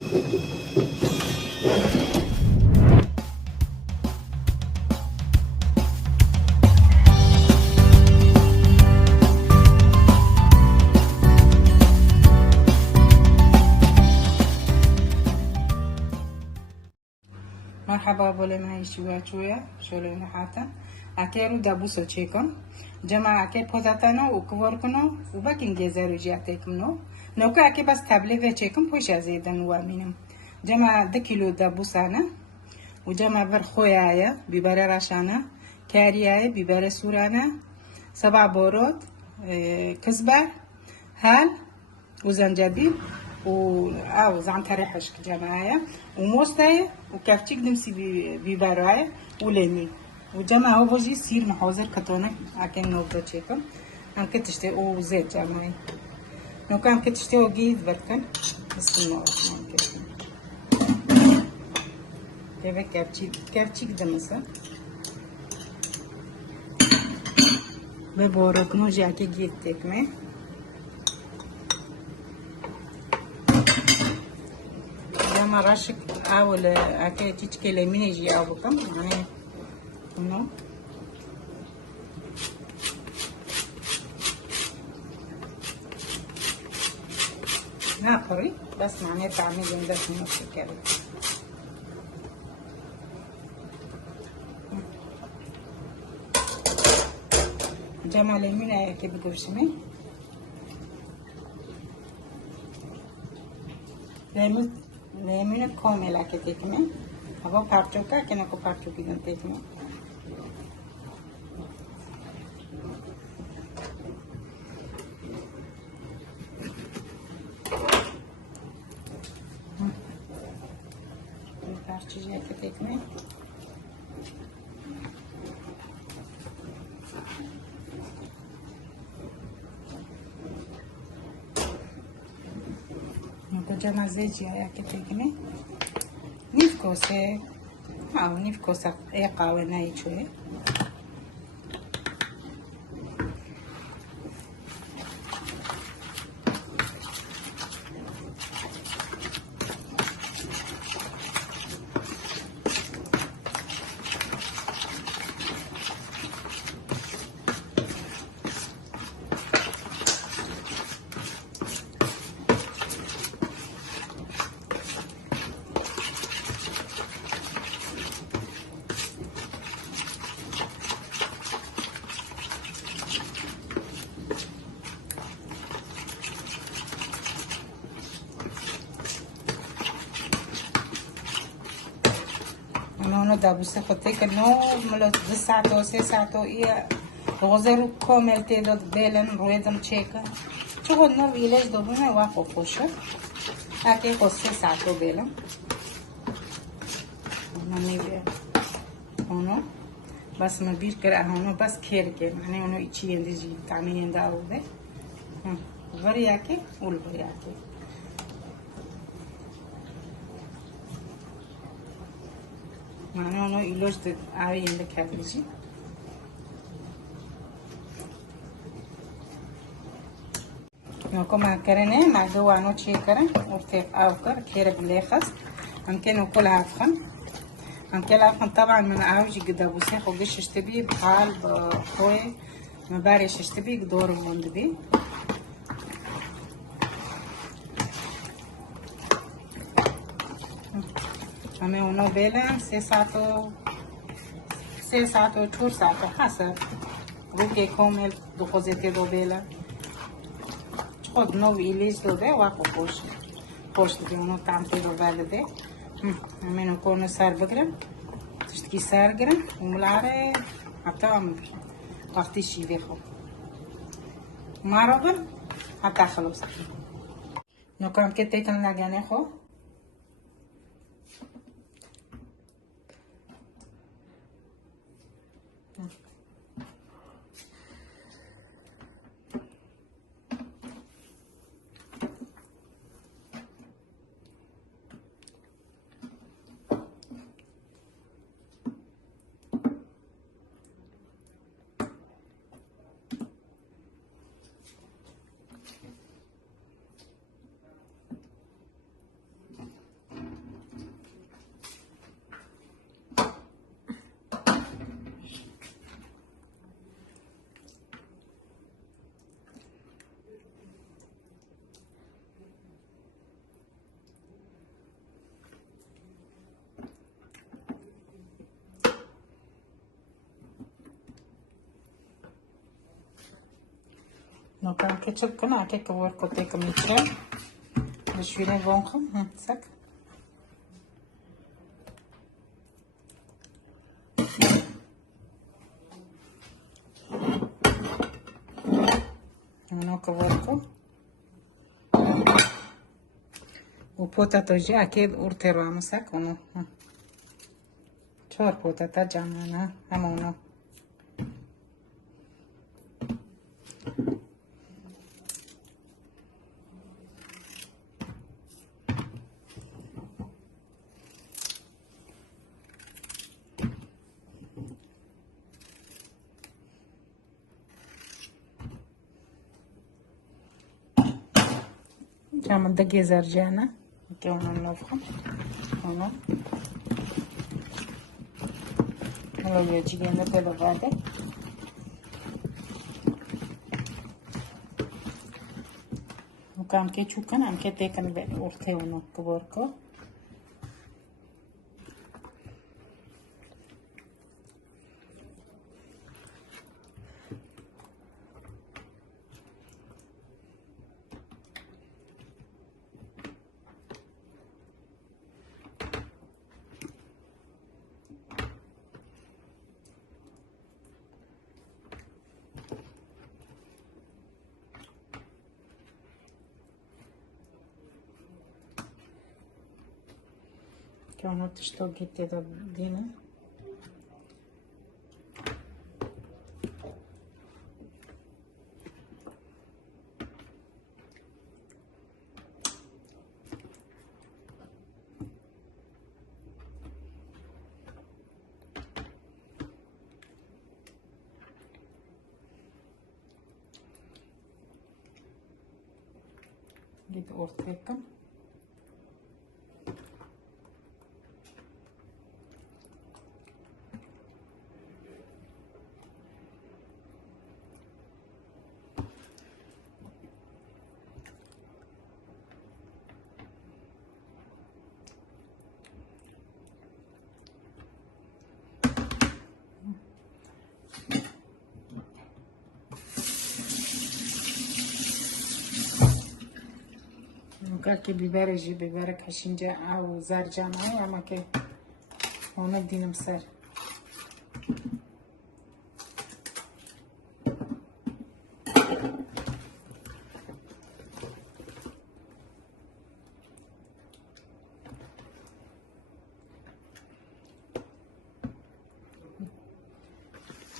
مرحبا بولي معي شوية شلون حالتك؟ أكيرو دابوسو تشيكن جماعة أكير بوتاتانو وكوركنو وباكين جزارو جاتيكمنو نوكا أكي بس تابلي في تشيكن بوش أزيدن وامينم جماعة 2 كيلو دابوسانا وجماعة برخويايا بيبري راشانا كاريايا بيبري سورانا 7 بورود كزبر هال وزنجبيل أو زعنتري حشك جماعة وموستاي وكافتيك دمسي بيبراي وليمي وجماعة هو بوجي سير محاضر كتونك أكين نوبدا تشيكم أم كتشتي أو زيت جماعة نو كان كتشتي وجيد بركن بسم الله الرحمن الرحيم كيف كافتيك دمسا ببورك نوجي أكي جيد تكمي ما راشك أول أكيد تشكيلة من يجي أو بكم يعني إنه ناقري بس معناه تعميد بس نص كده جمال من أكيد بقولشمي लेमन कम इलाके देख में अब पार्चो का क्या ना को पार्चो की जनते में पार्चो जाके देख में جمع زيجي هيك تيجني نفكوسة أو نفكوسة أي قاوة ناي شوي نونو دابوسه خطه که نو ملت 2 ساعت و 3 ساعت و ایه غزرو کامل تعداد بلن رویدم چیکن چون نو ویلش دوباره واقع خوشه اگه خود 3 ساعت و بلن نمیشه اونو بس ما بیر کرده اونو بس کیر که معنی اونو ایچی اندیجی تعمیل انده آوده وری اکی اول وری اکی معنی اونو ایلوش ده آوی انده کردیجی نوكو ما كرنه ما دوانو چی کرن وفتيق آو کر کیر بلیخست ممكن وكل عفخن ممكن عفخن طبعا من عاوجي قد ابوسين خوقش اشتبي بحال بخوي مبارش اشتبي قدور موند بي همه اونو بلن 3 ساعتو 4 ساعتو حسب روكي كومل دو خوزيتي دو بلن خود نو ایلیز دوده واقع خوش دوده اونو تامتی دو بلده همینو کونو سر بگرم تشتکی سر گرم وملاره حتی هم وقتی شیوه خو ما رو بر حتی خلوص نو کام که تیکن لگنه خو كان كيتشب كنا كيك ور كوتي كميتشل بشوينا فونخم سك هنا كوركو وبوتاتو جي اكيد اورتيرو مسك ونو چهار پوتاتا جمعنا همونو جامد دقي زرجانة كيونا النفخة هنا هلا يجينا نبدأ بعده وكان كيتشو كان عم كتاكن بأورتي ونو كبوركو كانت تشتوقي تدا دينا جيت أورتيكم كاكي بيبارك جي بيبارك حشنجة أو زرجة معي أما كي هون بدينا مسار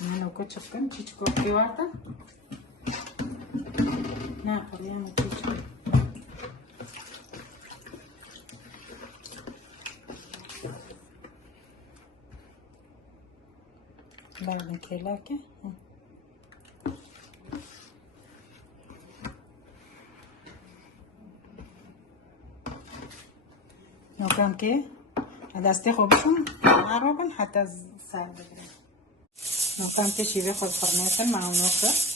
أنا كنت شكن تيجي كي واتا نا خلينا تيجي بعد كيلاكي نو كان كي هذا استخو بسم عربا حتى ساعد نو كان تشي بياخد فرنيتا مع ونوكر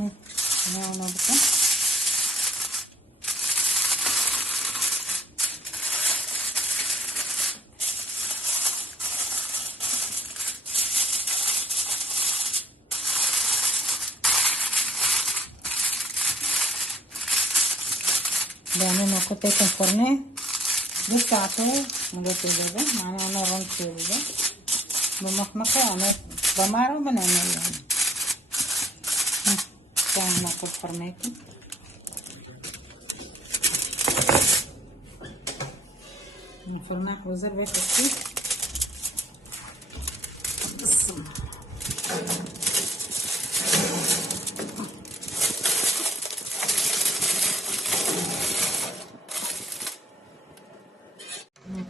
هنا بكم بعمل نقطة الفرن بساعته مدته ده معنا أنا رنت ده بمخمخة أنا بمارو بنعمل يعني كان ناخد فرنيكي الفرناك وزر بيك كتير بسم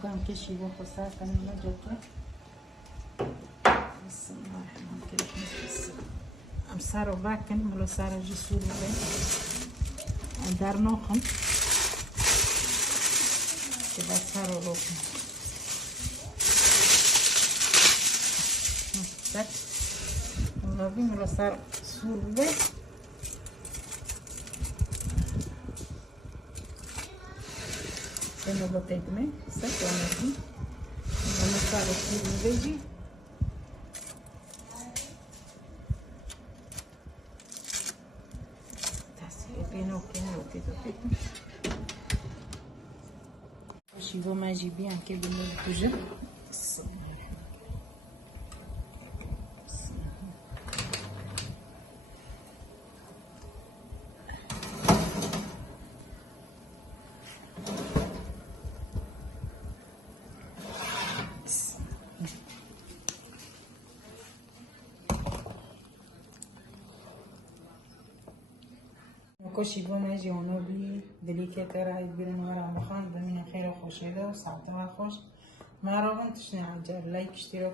كان كشي بخصها كان مجرد بسم الله الرحمن الرحيم صاروا باكن ملو صاروا جسور دار نوخم كده صاروا روكم tak lagi merasa surbe eu não botei também certo aqui vamos para o surbe tá certo pino tudo hoje vou mais bem aqui do meu tudo كوشي بوماجي ونوبي دليكي ترى يديرون ورا مخان بمن خير خوش هذا وساعتها خوش ما راهم تشني عجل لايك اشتراك